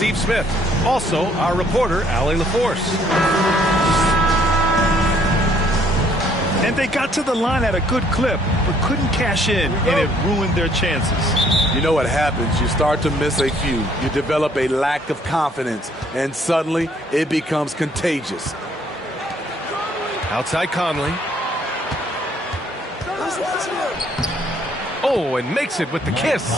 Steve Smith. Also, our reporter, Allie LaForce. And they got to the line at a good clip, but couldn't cash in, and it ruined their chances. You know what happens. You start to miss a few. You develop a lack of confidence, and suddenly it becomes contagious. Outside Conley. Oh, and makes it with the kiss.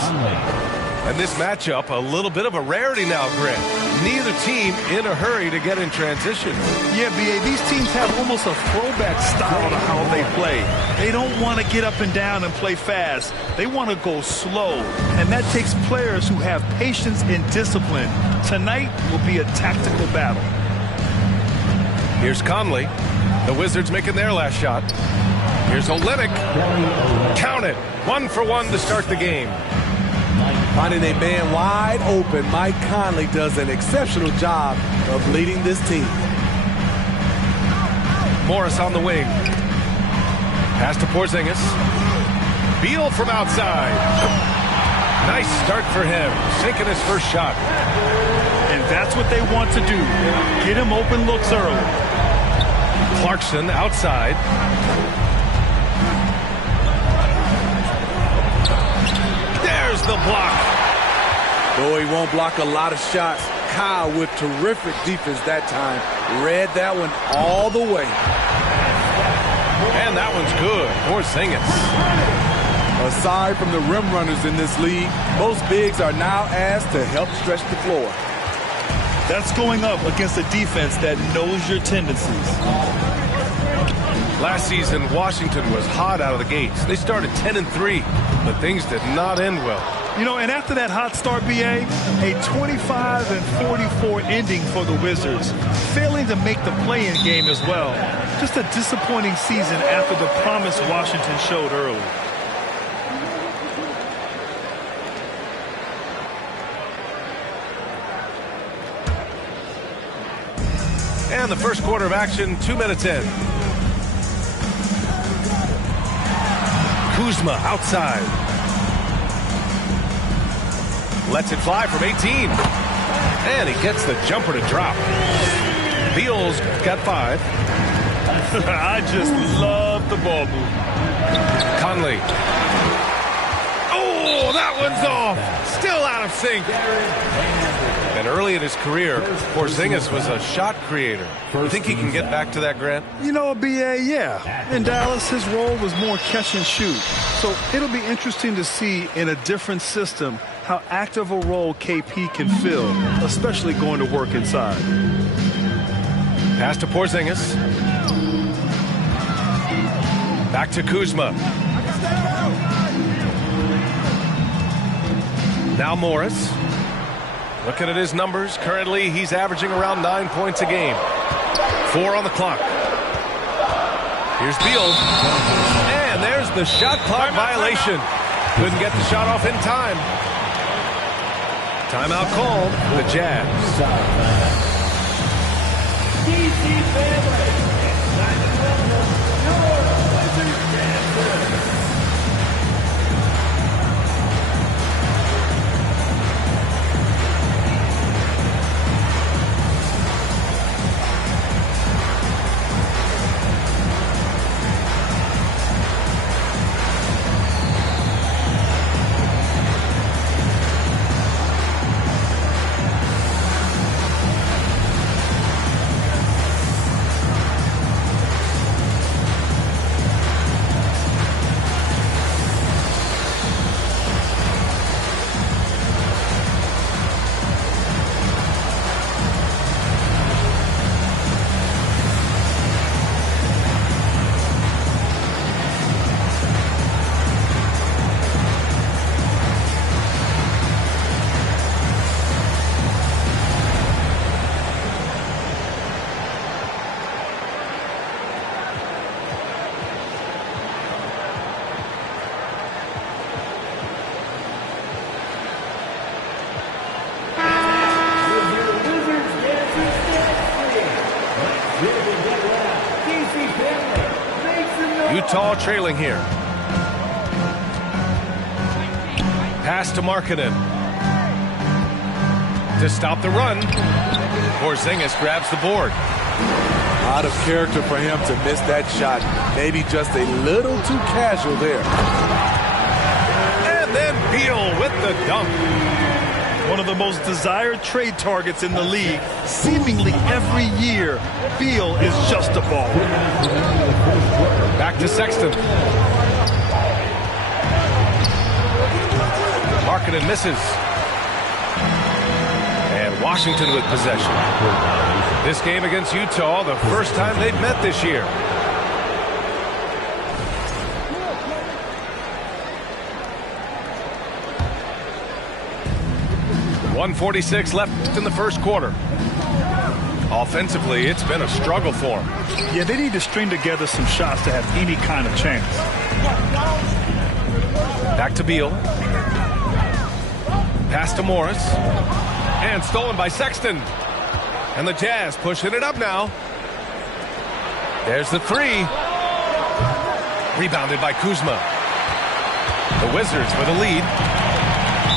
And this matchup, a little bit of a rarity now, Grant. Neither team in a hurry to get in transition. Yeah, B.A., these teams have almost a throwback style to how they play. They don't want to get up and down and play fast. They want to go slow, and that takes players who have patience and discipline. Tonight will be a tactical battle. Here's Conley. The Wizards making their last shot. Here's Olynyk. Count it. 1 for 1 to start the game. Finding a man wide open, Mike Conley does an exceptional job of leading this team. Morris on the wing. Pass to Porzingis. Beal from outside. Nice start for him. Sinking his first shot. And that's what they want to do. Get him open looks early. Clarkson outside. There's the block. Though he won't block a lot of shots, Kyle with terrific defense that time read that one all the way. And that one's good. Porzingis. Aside from the rim runners in this league, most bigs are now asked to help stretch the floor. That's going up against a defense that knows your tendencies. Last season, Washington was hot out of the gates. They started 10-3, but things did not end well. You know, and after that hot start, B.A., a 25-44 ending for the Wizards, failing to make the play-in game as well. Just a disappointing season after the promise Washington showed early. And the first quarter of action, 2 minutes in. Kuzma outside. Lets it fly from 18. And he gets the jumper to drop. Beal's got 5. I just love the ball move. Conley. Oh, that one's off. Still out of sync. And early in his career, Porzingis was a shot creator. You think he can get back to that, Grant? You know, B.A., yeah. In Dallas, his role was more catch and shoot. So it'll be interesting to see in a different system how active a role KP can fill, especially going to work inside. Pass to Porzingis. Back to Kuzma. Now Morris. Looking at his numbers, currently he's averaging around 9 points a game. 4 on the clock. Here's Beal. And there's the shot clock violation. Couldn't get the shot off in time. Timeout called, the Jazz. Utah trailing here. Pass to Markkanen. to stop the run. Porzingis grabs the board. Out of character for him to miss that shot. Maybe just a little too casual there. And then Beal with the dunk. One of the most desired trade targets in the league. Seemingly every year, Beal is just a baller. Back to Sexton. Markkanen misses. And Washington with possession. This game against Utah, the first time they've met this year. .146 left in the first quarter. Offensively, it's been a struggle for them. Yeah, they need to string together some shots to have any kind of chance. Back to Beal. Pass to Morris. And stolen by Sexton. And the Jazz pushing it up now. There's the three. Rebounded by Kuzma. The Wizards with a lead.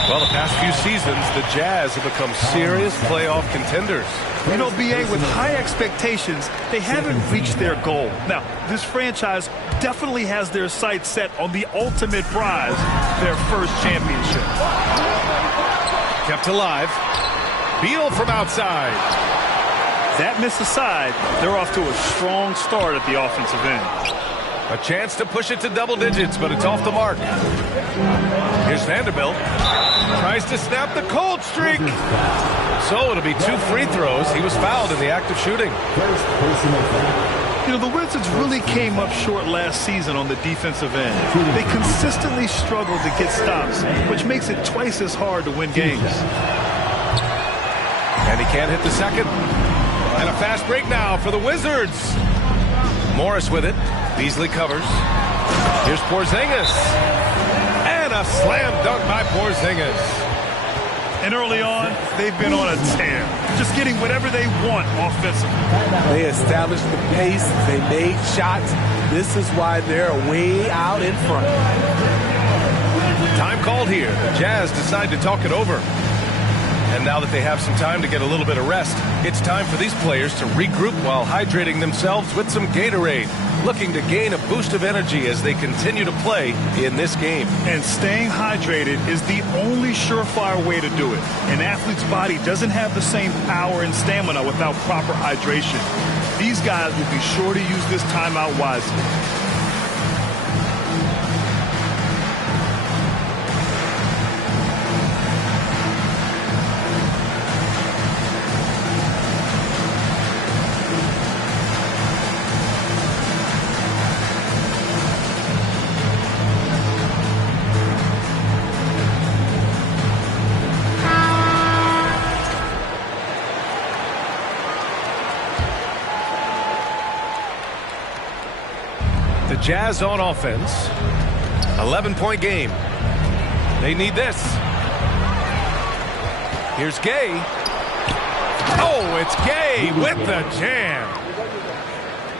Well, the past few seasons, the Jazz have become serious playoff contenders. You know, B.A., with high expectations, they haven't reached their goal. Now, this franchise definitely has their sights set on the ultimate prize, their first championship. Kept alive. Beal from outside. That miss aside, they're off to a strong start at the offensive end. A chance to push it to double digits, but it's off the mark. Here's Vanderbilt. Tries to snap the cold streak. So it'll be 2 free throws. He was fouled in the act of shooting. You know, the Wizards really came up short last season on the defensive end. They consistently struggled to get stops, which makes it twice as hard to win games. And he can't hit the second. And a fast break now for the Wizards. Morris with it. Beasley covers. Here's Porzingis. And a slam dunk by Porzingis. And early on, they've been on a tear. Just getting whatever they want offensively. They established the pace. They made shots. This is why they're way out in front. Time called here. The Jazz decide to talk it over. And now that they have some time to get a little bit of rest, it's time for these players to regroup while hydrating themselves with some Gatorade, looking to gain a boost of energy as they continue to play in this game. And staying hydrated is the only surefire way to do it. An athlete's body doesn't have the same power and stamina without proper hydration. These guys will be sure to use this timeout wisely. The Jazz on offense. 11-point game. They need this. Here's Gay. Oh, it's Gay with the jam.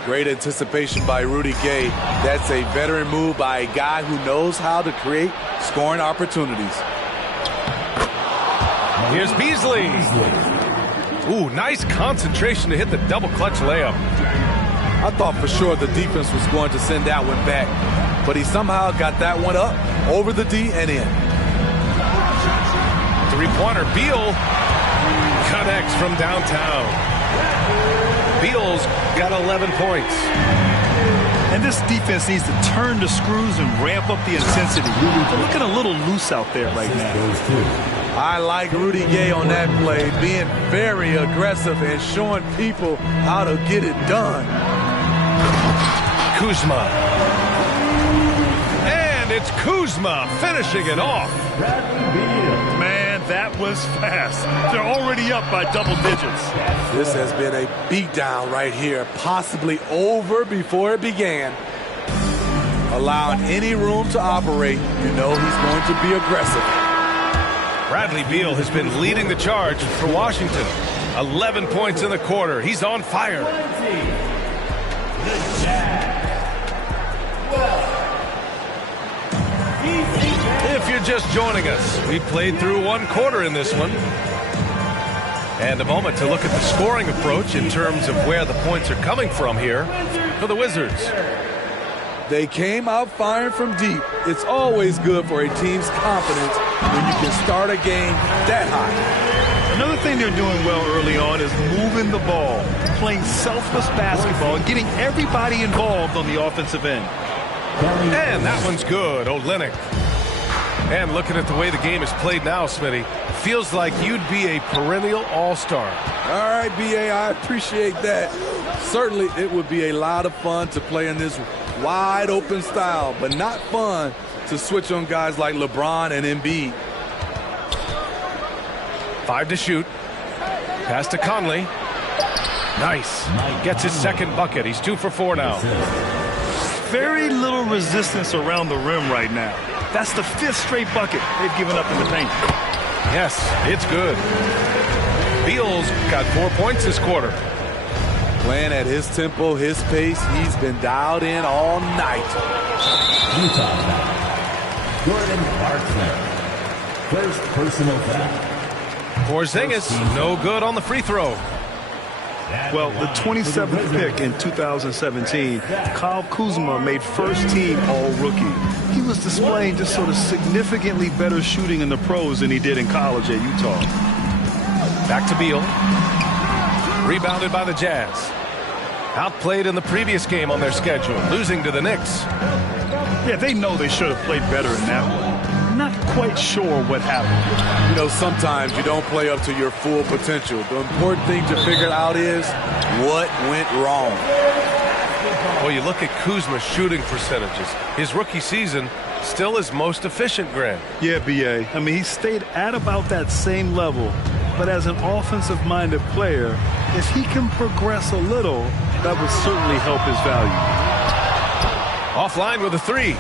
Great anticipation by Rudy Gay. That's a veteran move by a guy who knows how to create scoring opportunities. Here's Beasley. Ooh, nice concentration to hit the double clutch layup. I thought for sure the defense was going to send that one back, but he somehow got that one up, over the D and in. Three-pointer, Beal connects from downtown. Beal's got 11 points. And this defense needs to turn the screws and ramp up the intensity. They're looking a little loose out there right now. I like Rudy Gay on that play, being very aggressive and showing people how to get it done. Kuzma. And it's Kuzma finishing it off. Man, that was fast. They're already up by double digits. This has been a beatdown right here, possibly over before it began. Allowing any room to operate, you know he's going to be aggressive. Bradley Beal has been leading the charge for Washington. 11 points in the quarter. He's on fire. If you're just joining us, we played through one quarter in this one. And a moment to look at the scoring approach in terms of where the points are coming from here for the Wizards. They came out firing from deep. It's always good for a team's confidence when you can start a game that high. Another thing they're doing well early on is moving the ball, playing selfless basketball, and getting everybody involved on the offensive end. And that one's good, Olynyk. And looking at the way the game is played now, Smitty, feels like you'd be a perennial all-star. All right, B.A., I appreciate that. Certainly, it would be a lot of fun to play in this wide-open style, but not fun to switch on guys like LeBron and Embiid. 5 to shoot. Pass to Conley. Nice. Gets his second bucket. He's 2 for 4 now. Very little resistance around the rim right now. That's the 5th straight bucket they've given up in the paint. Yes, it's good. Beal's got 4 points this quarter. Playing at his tempo, his pace, he's been dialed in all night. Utah foul. Jordan Clarkson. First personal foul. Porzingis, no good on the free throw. Well, the 27th pick in 2017, Kyle Kuzma made first-team All-Rookie. He was displaying just sort of significantly better shooting in the pros than he did in college at Utah. Back to Beal. Rebounded by the Jazz. Outplayed in the previous game on their schedule, losing to the Knicks. Yeah, they know they should have played better in that one. Not quite sure what happened. You know, sometimes you don't play up to your full potential. The important thing to figure out is what went wrong. Well, you look at Kuzma's shooting percentages. His rookie season still his most efficient, Grant. Yeah, B.A. I mean, he stayed at about that same level. But as an offensive-minded player, if he can progress a little, that would certainly help his value. Offline with a 3.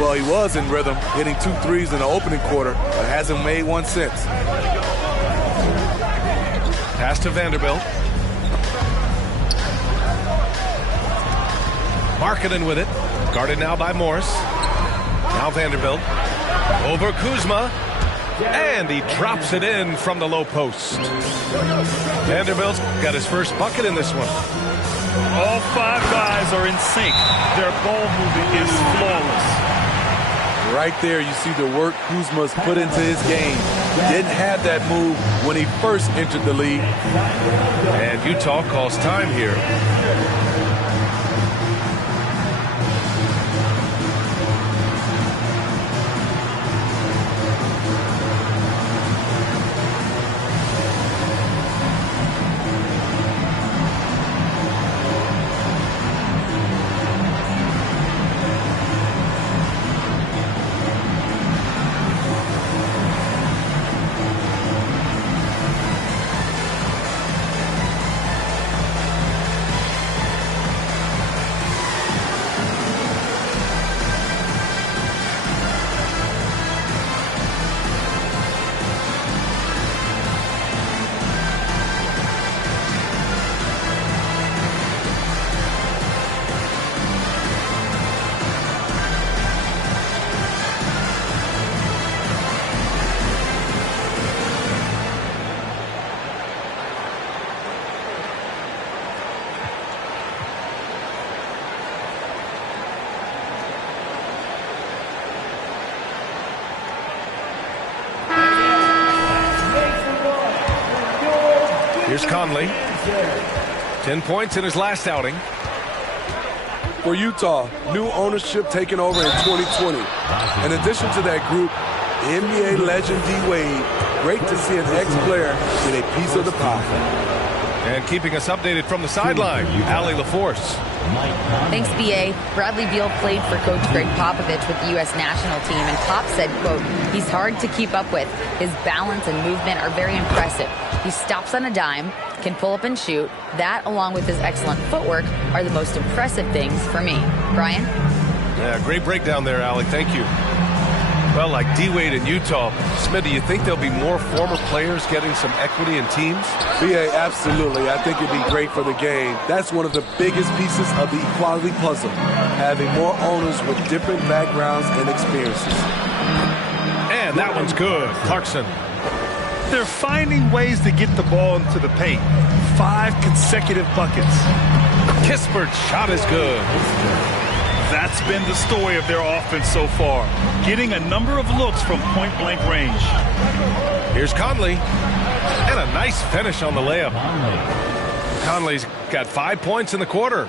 Well, he was in rhythm, hitting 2 threes in the opening quarter, but hasn't made one since. Pass to Vanderbilt. Markkanen with it. Guarded now by Morris. Now Vanderbilt. Over Kuzma. And he drops it in from the low post. Vanderbilt's got his first bucket in this one. All 5 guys are in sync. Their ball movement is flawless. Right there, you see the work Kuzma's put into his game. Didn't have that move when he first entered the league. And Utah calls time here. Here's Conley. 10 points in his last outing. For Utah, new ownership taking over in 2020. In addition to that group, NBA legend D-Wade. Great to see an ex-player get a piece of the pie. And keeping us updated from the sideline, Allie LaForce. Thanks, B.A. Bradley Beal played for Coach Greg Popovich with the U.S. national team, and Pop said, quote, he's hard to keep up with. His balance and movement are very impressive. He stops on a dime, can pull up and shoot. That, along with his excellent footwork, are the most impressive things for me. Brian? Yeah, great breakdown there, Allie. Thank you. Well, like D-Wade in Utah, Smith, do you think there'll be more former players getting some equity in teams? Yeah, absolutely. I think it'd be great for the game. That's one of the biggest pieces of the equality puzzle, having more owners with different backgrounds and experiences. And that one's good. Clarkson. they're finding ways to get the ball into the paint. 5 consecutive buckets. Kispert's shot is good. That's been the story of their offense so far, getting a number of looks from point-blank range. Here's Conley, and a nice finish on the layup. Conley's got 5 points in the quarter.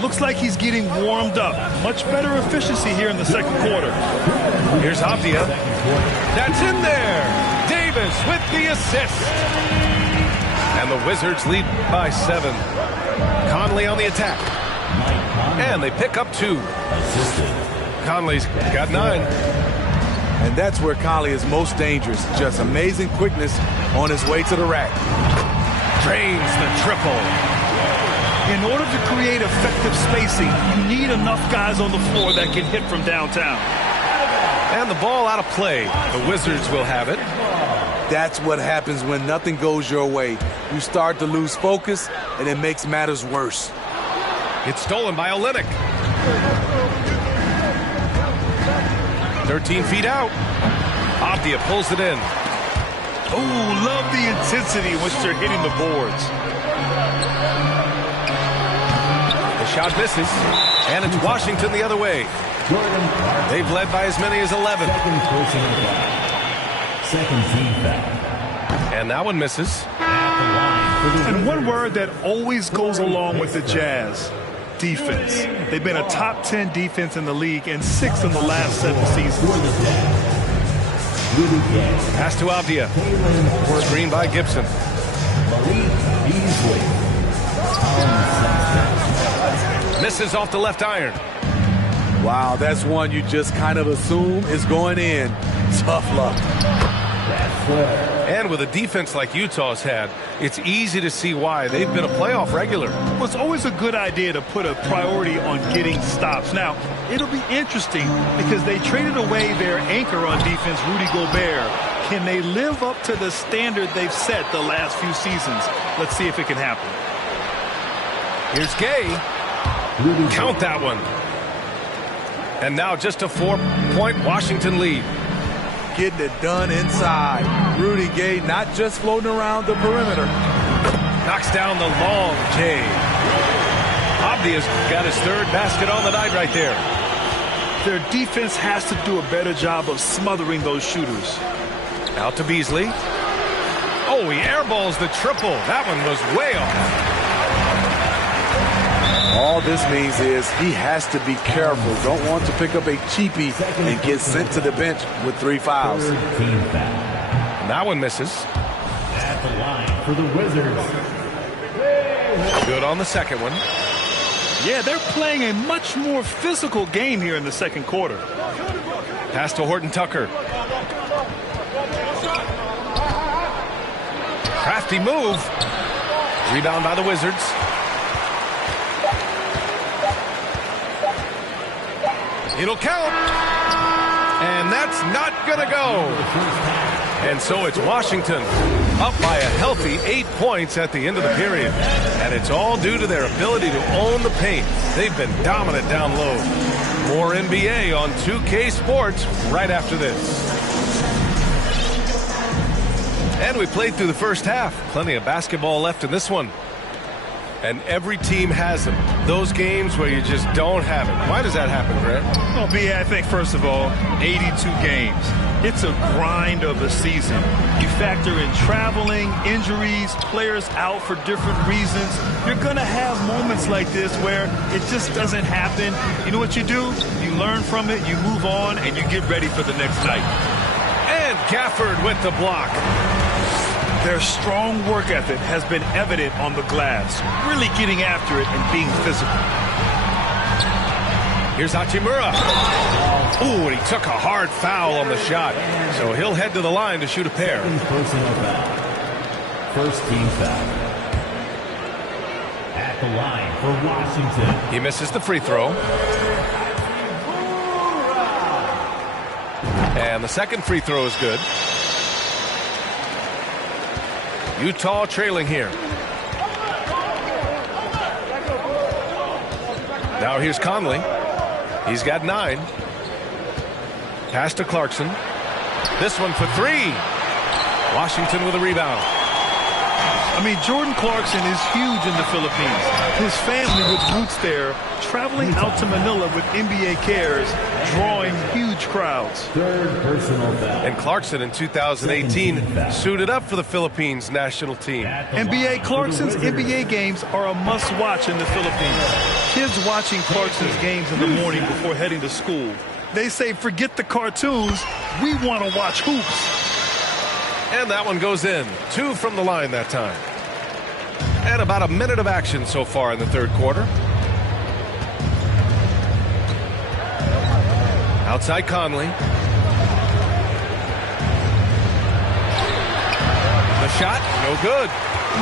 Looks like he's getting warmed up. Much better efficiency here in the second quarter. Here's Avdia. That's in there. Davis with the assist. And the Wizards lead by 7. Conley on the attack. And they pick up 2. Conley's got 9. And that's where Conley is most dangerous. Just amazing quickness on his way to the rack. Drains the triple. In order to create effective spacing, you need enough guys on the floor that can hit from downtown. And the ball out of play. The Wizards will have it. That's what happens when nothing goes your way. You start to lose focus, and it makes matters worse. It's stolen by Olynyk. 13 feet out. Avdia pulls it in. Oh, love the intensity in which they're hitting the boards. The shot misses, and it's Washington the other way. They've led by as many as 11. Second team foul. And that one misses. And one word that always goes along with the Jazz: defense. They've been a top 10 defense in the league and 6th in the last 7 seasons. Pass to Avdia. Screen by Gibson. Misses off the left iron. Wow, that's one you just kind of assume is going in. Tough luck. And with a defense like Utah's had, it's easy to see why they've been a playoff regular. Well, it's always a good idea to put a priority on getting stops. Now, it'll be interesting because they traded away their anchor on defense, Rudy Gobert. Can they live up to the standard they've set the last few seasons? Let's see if it can happen. Here's Gay. Count that one. And now just a 4-point Washington lead. Getting it done inside. Rudy Gay not just floating around the perimeter. Knocks down the long J. Avdia's got his 3rd basket on the night right there. Their defense has to do a better job of smothering those shooters. Out to Beasley. Oh, he airballs the triple. That one was way off. All this means is he has to be careful. Don't want to pick up a cheapie and get sent to the bench with 3 fouls. And that one misses. At the line for the Wizards. Good on the second one. Yeah, they're playing a much more physical game here in the second quarter. Pass to Horton Tucker. Crafty move. Rebound by the Wizards. It'll count. And that's not going to go. And so it's Washington up by a healthy 8 points at the end of the period. And it's all due to their ability to own the paint. They've been dominant down low. More NBA on 2K Sports right after this. And we played through the first half. Plenty of basketball left in this one. And every team has them. Those games where you just don't have it. Why does that happen, Grant? Well, B.A., I think, first of all, 82 games. It's a grind of a season. You factor in traveling, injuries, players out for different reasons. You're going to have moments like this where it just doesn't happen. You know what you do? You learn from it, you move on, and you get ready for the next night. And Gafford with the block. Their strong work ethic has been evident on the glass, really getting after it and being physical. Here's Hachimura. Ooh, and he took a hard foul on the shot. So he'll head to the line to shoot a pair. Personal foul. First team foul. At the line for Washington. He misses the free throw. And the second free throw is good. Utah trailing here. Now here's Conley. He's got 9. Pass to Clarkson. This one for 3. Washington with a rebound. I mean, Jordan Clarkson is huge in the Philippines. His family with roots there, traveling out to Manila with NBA cares, drawing huge crowds. Third personal foul. And Clarkson in 2018 suited up for the Philippines national team. Clarkson's NBA games are a must-watch in the Philippines. Kids watching Clarkson's games in the morning before heading to school. They say, forget the cartoons, we want to watch hoops. And that one goes in. 2 from the line that time. And about a minute of action so far in the third quarter. Outside Conley. The shot, no good.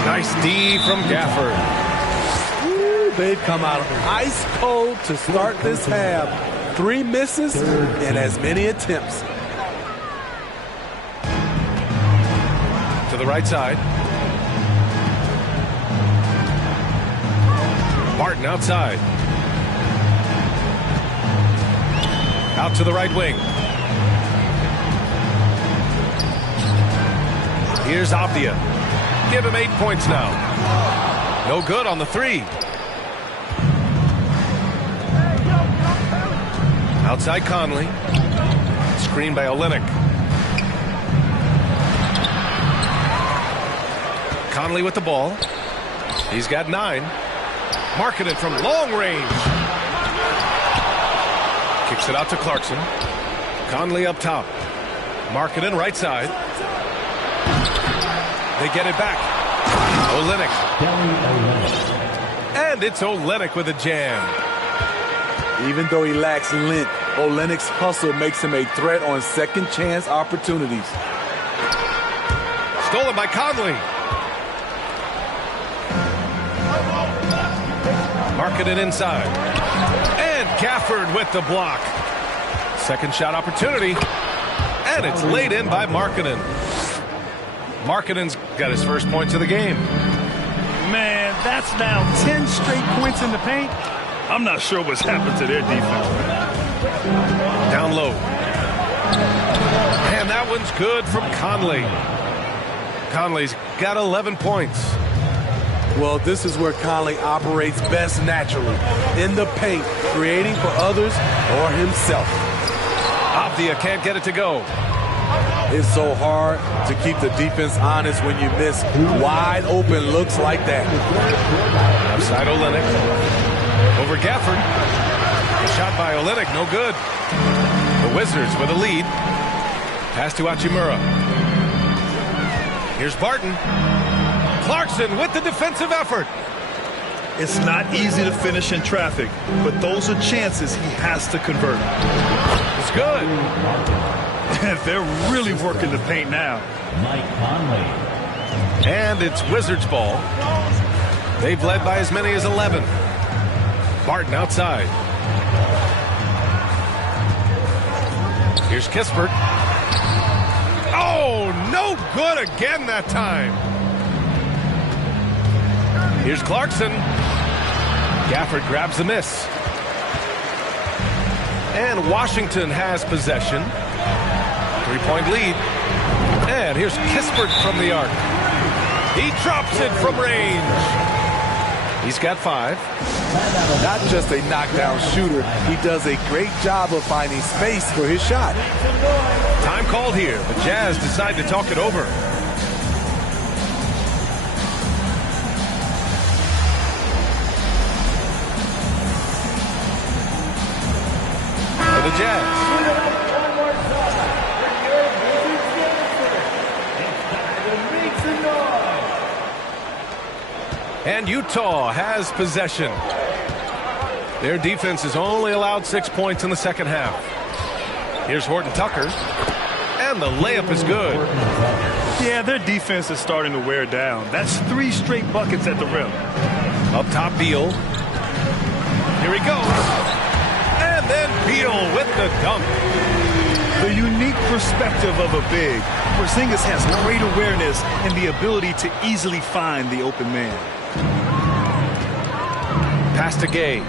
Nice D from Gafford. Ooh, they've come out ice cold to start this half. 3 misses and as many attempts. To the right side. Barton outside. Out to the right wing. Here's Avdia. Give him 8 points now. No good on the 3. Outside Conley. Screen by Olynyk. Conley with the ball. He's got 9. Markkanen from long range. Kicks it out to Clarkson. Conley up top. Markkanen right side. They get it back. Olynyk. And it's Olynyk with a jam. Even though he lacks length, Olynyk's hustle makes him a threat on second chance opportunities. Stolen by Conley. Markkanen inside. And Gafford with the block. Second shot opportunity. And it's laid in by Markkanen. Markkanen's got his first points of the game. Man, that's now 10 straight points in the paint. I'm not sure what's happened to their defense. Down low. And that one's good from Conley. Conley's got 11 points. Well, this is where Conley operates best naturally. In the paint, creating for others or himself. Avdia can't get it to go. It's so hard to keep the defense honest when you miss wide open looks like that. Outside Olynyk. Over Gafford. A shot by Olynyk, no good. The Wizards with a lead. Pass to Hachimura. Here's Barton. Clarkson with the defensive effort. It's not easy to finish in traffic, but those are chances he has to convert. It's good. They're really working the paint now. Mike Conley. And it's Wizards ball. They've led by as many as 11. Barton outside. Here's Kispert. Oh, no good again that time. Here's Clarkson. Gafford grabs the miss. And Washington has possession. 3-point lead. And here's Kispert from the arc. He drops it from range. He's got 5. Not just a knockdown shooter, he does a great job of finding space for his shot. Time called here. The Jazz decide to talk it over. For the Jazz. And Utah has possession. Their defense has only allowed 6 points in the second half. Here's Horton Tucker. And the layup is good. Yeah, their defense is starting to wear down. That's 3 straight buckets at the rim. Up top, Beal. Here he goes. And then Beal with the dunk. The unique perspective of a big. Porzingis has great awareness and the ability to easily find the open man. Pass to Gay.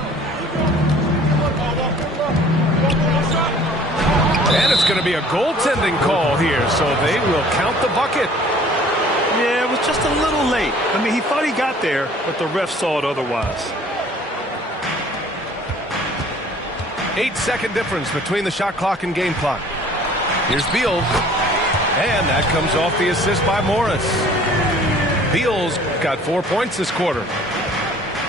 And it's going to be a goaltending call here, so they will count the bucket. Yeah, it was just a little late. I mean, he thought he got there, but the ref saw it otherwise. 8-second difference between the shot clock and game clock. Here's Beal. And that comes off the assist by Morris. Beal's got 4 points this quarter.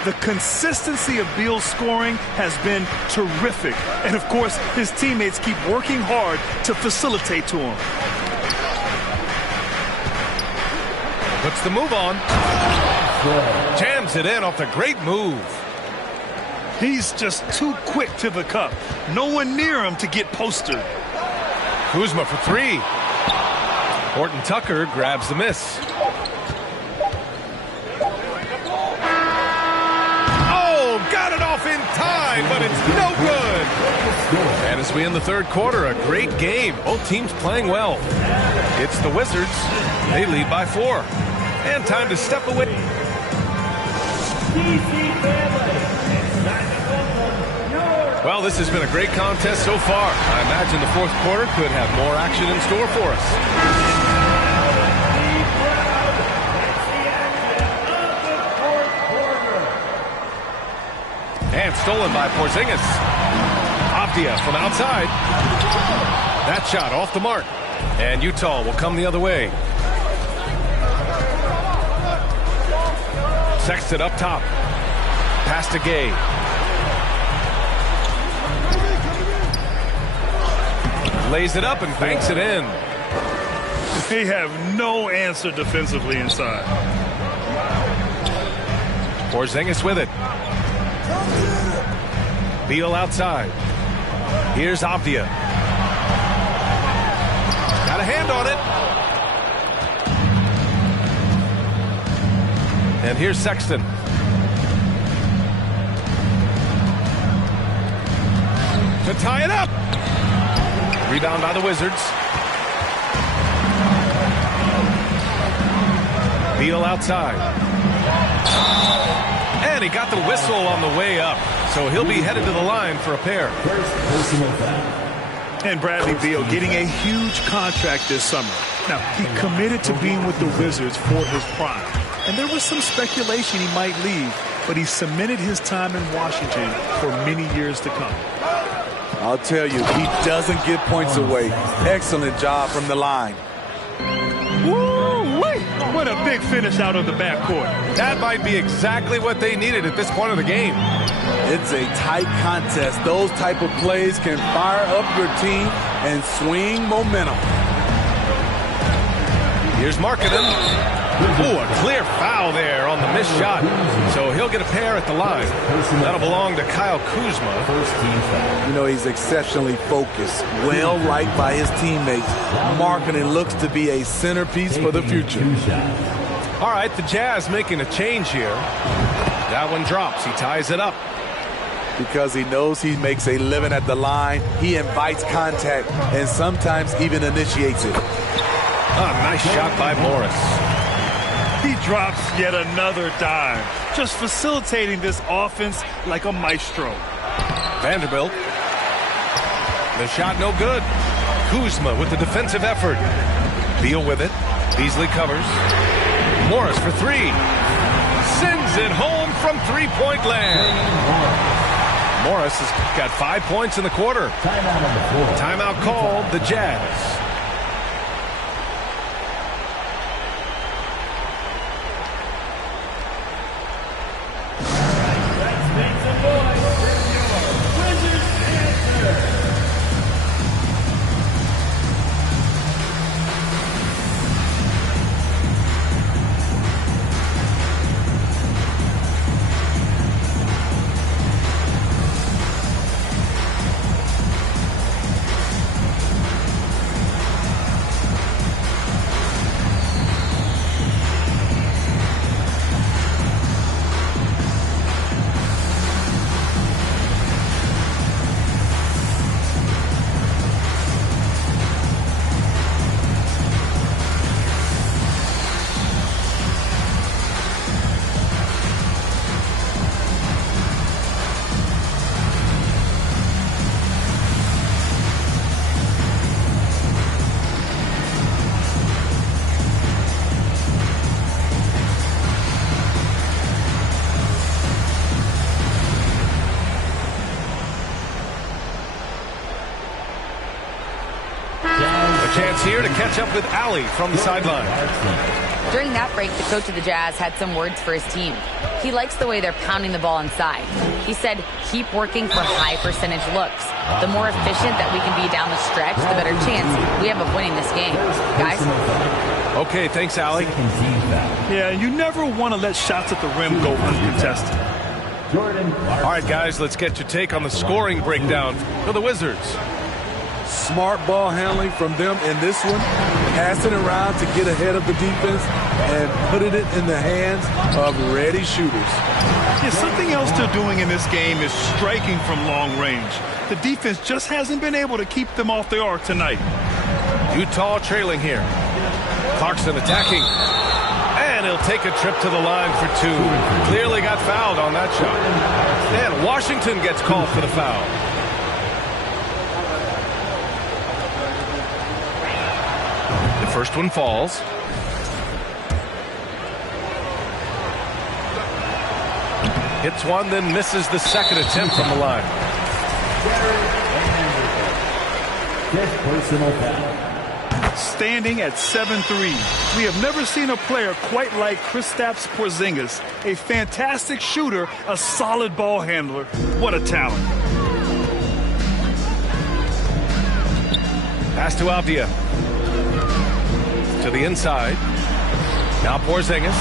The consistency of Beal's scoring has been terrific. And, of course, his teammates keep working hard to facilitate to him. Puts the move on. Jams it in off the great move. He's just too quick to the cup. No one near him to get posted. Kuzma for three. Horton Tucker grabs the miss. Oh, got it off in time, but it's no good. And as we end the third quarter, a great game. Both teams playing well. It's the Wizards. They lead by 4. And time to step away. Well, this has been a great contest so far. I imagine the fourth quarter could have more action in store for us. And stolen by Porzingis. Avdia from outside. That shot off the mark. And Utah will come the other way. Sexton up top. Pass to Gay. Lays it up and banks it in. They have no answer defensively inside. Porzingis with it. Beal outside. Here's Avdia. Got a hand on it. And here's Sexton. To tie it up. Rebound by the Wizards. Beal outside. And he got the whistle on the way up. So he'll be headed to the line for a pair. And Bradley Beal getting a huge contract this summer. Now, he committed to being with the Wizards for his prime. And there was some speculation he might leave, but he cemented his time in Washington for many years to come. I'll tell you, he doesn't give points away. Excellent job from the line. Woo-wee! What a big finish out of the backcourt. That might be exactly what they needed at this point of the game. It's a tight contest. Those type of plays can fire up your team and swing momentum. Here's Markkanen. Ooh, a clear foul there on the missed shot. So he'll get a pair at the line. That'll belong to Kyle Kuzma. You know, he's exceptionally focused, well liked by his teammates. Markkanen looks to be a centerpiece for the future. All right, the Jazz making a change here. That one drops. He ties it up. Because he knows he makes a living at the line, he invites contact and sometimes even initiates it. A nice shot by Morris. He drops yet another dime, just facilitating this offense like a maestro. Vanderbilt. The shot no good. Kuzma with the defensive effort. Beal with it. Beasley covers. Morris for three. Sends it home from three-point land. Morris has got 5 points in the quarter. Timeout called the Jazz. catch up with Allie from the sideline. During that break, the coach of the Jazz had some words for his team. He likes the way they're pounding the ball inside. He said, keep working for high percentage looks. The more efficient that we can be down the stretch, the better chance we have of winning this game. Guys? Okay, thanks, Allie. Yeah, you never want to let shots at the rim go uncontested. All right, guys, let's get your take on the scoring breakdown for the Wizards. Smart ball handling from them in this one, passing around to get ahead of the defense and putting it in the hands of ready shooters. Yeah, something else they're doing in this game is striking from long range. The defense just hasn't been able to keep them off the arc tonight. Utah trailing here. Clarkson attacking. And he'll take a trip to the line for two. Clearly got fouled on that shot. And Washington gets called for the foul. The first one falls. Hits one, then misses the second attempt from the line. Personal foul. Standing at 7'3", we have never seen a player quite like Kristaps Porzingis. A fantastic shooter, a solid ball handler. What a talent. Pass to Avdia. To the inside. Now Porzingis.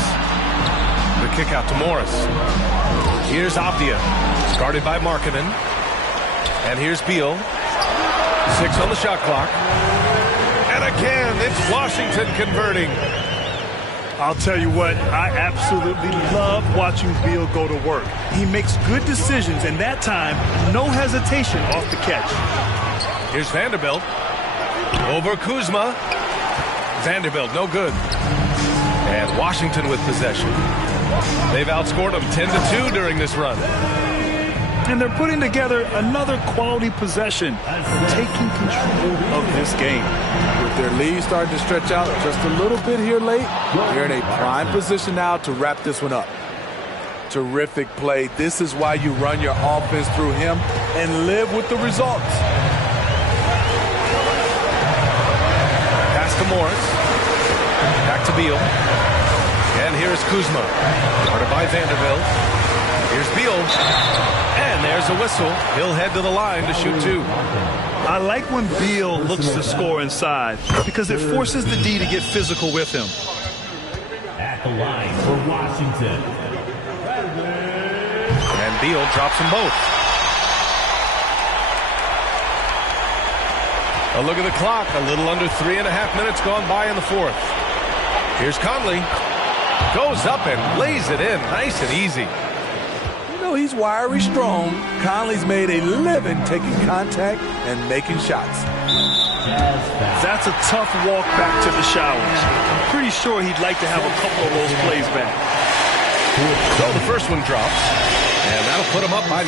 The kick out to Morris. Here's Avdia. Guarded by Markkanen. And here's Beal. 6 on the shot clock. And again, it's Washington converting. I'll tell you what, I absolutely love watching Beal go to work. He makes good decisions, and that time, no hesitation off the catch. Here's Vanderbilt. Over Kuzma. Vanderbilt, no good. And Washington with possession. They've outscored them 10-2 during this run. And they're putting together another quality possession, taking control of this game. With their lead starting to stretch out just a little bit here late, they're in a prime position now to wrap this one up. Terrific play. This is why you run your offense through him and live with the results. Pass to Morris. Back to Beal. And here's Kuzma. Guarded by Vanderbilt. Here's Beal. And there's a whistle. He'll head to the line to shoot two. I like when Beal looks to score inside because it forces the D to get physical with him. At the line for Washington. And Beal drops them both. A look at the clock. A little under 3.5 minutes gone by in the fourth. Here's Conley. Goes up and lays it in. Nice and easy. He's wiry strong. Conley's made a living taking contact and making shots. That's a tough walk back to the showers. I'm pretty sure he'd like to have a couple of those plays back. So the first one drops, and that'll put him up by 9.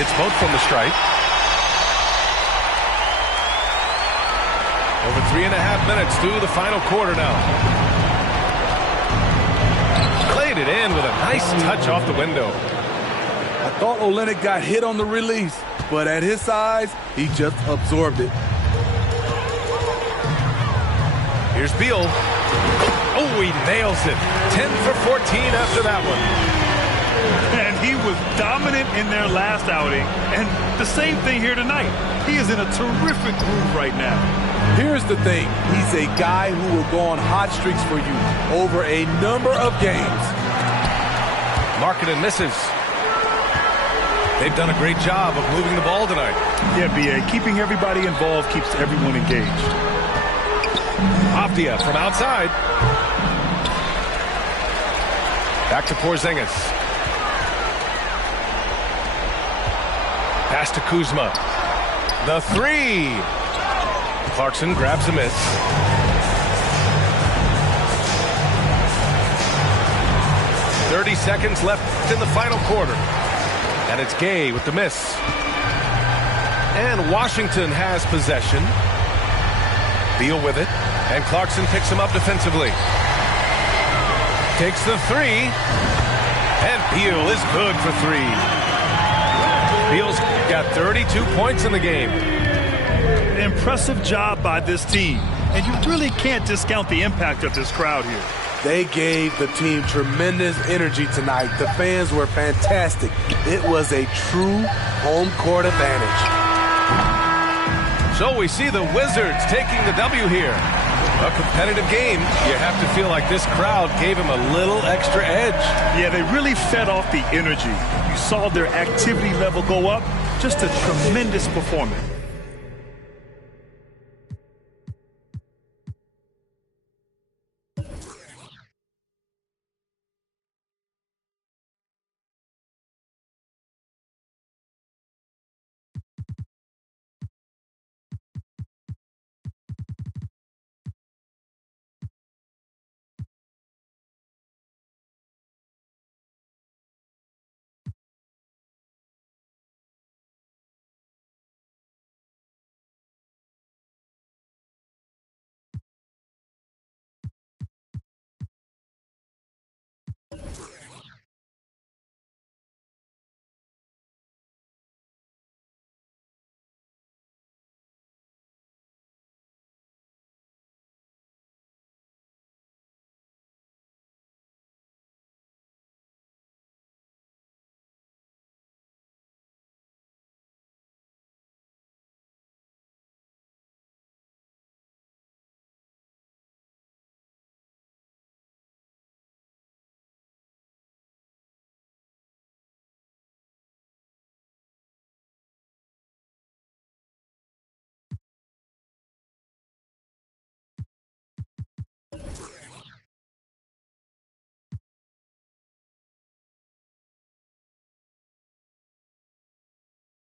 It's both from the stripe. Over 3.5 minutes through the final quarter now. Played it in with a nice touch off the window. I thought Olynyk got hit on the release, but at his size, he just absorbed it. Here's Beal. Oh, he nails it. 10 for 14 after that one. And he was dominant in their last outing. And the same thing here tonight. He is in a terrific groove right now. Here's the thing. He's a guy who will go on hot streaks for you over a number of games. Markkanen misses. They've done a great job of moving the ball tonight. Yeah, B.A. Keeping everybody involved keeps everyone engaged. Avdia from outside. Back to Porzingis. Pass to Kuzma. The three. Clarkson grabs a miss. "30 seconds left in the final quarter. And it's Gay with the miss. And Washington has possession. Beal with it. And Clarkson picks him up defensively. Takes the three. And Beal is good for 3. Beal's got 32 points in the game. Impressive job by this team. And you really can't discount the impact of this crowd here. They gave the team tremendous energy tonight. The fans were fantastic. It was a true home court advantage. So we see the Wizards taking the W here. A competitive game. You have to feel like this crowd gave him a little extra edge. Yeah, they really fed off the energy. You saw their activity level go up. Just a tremendous performance.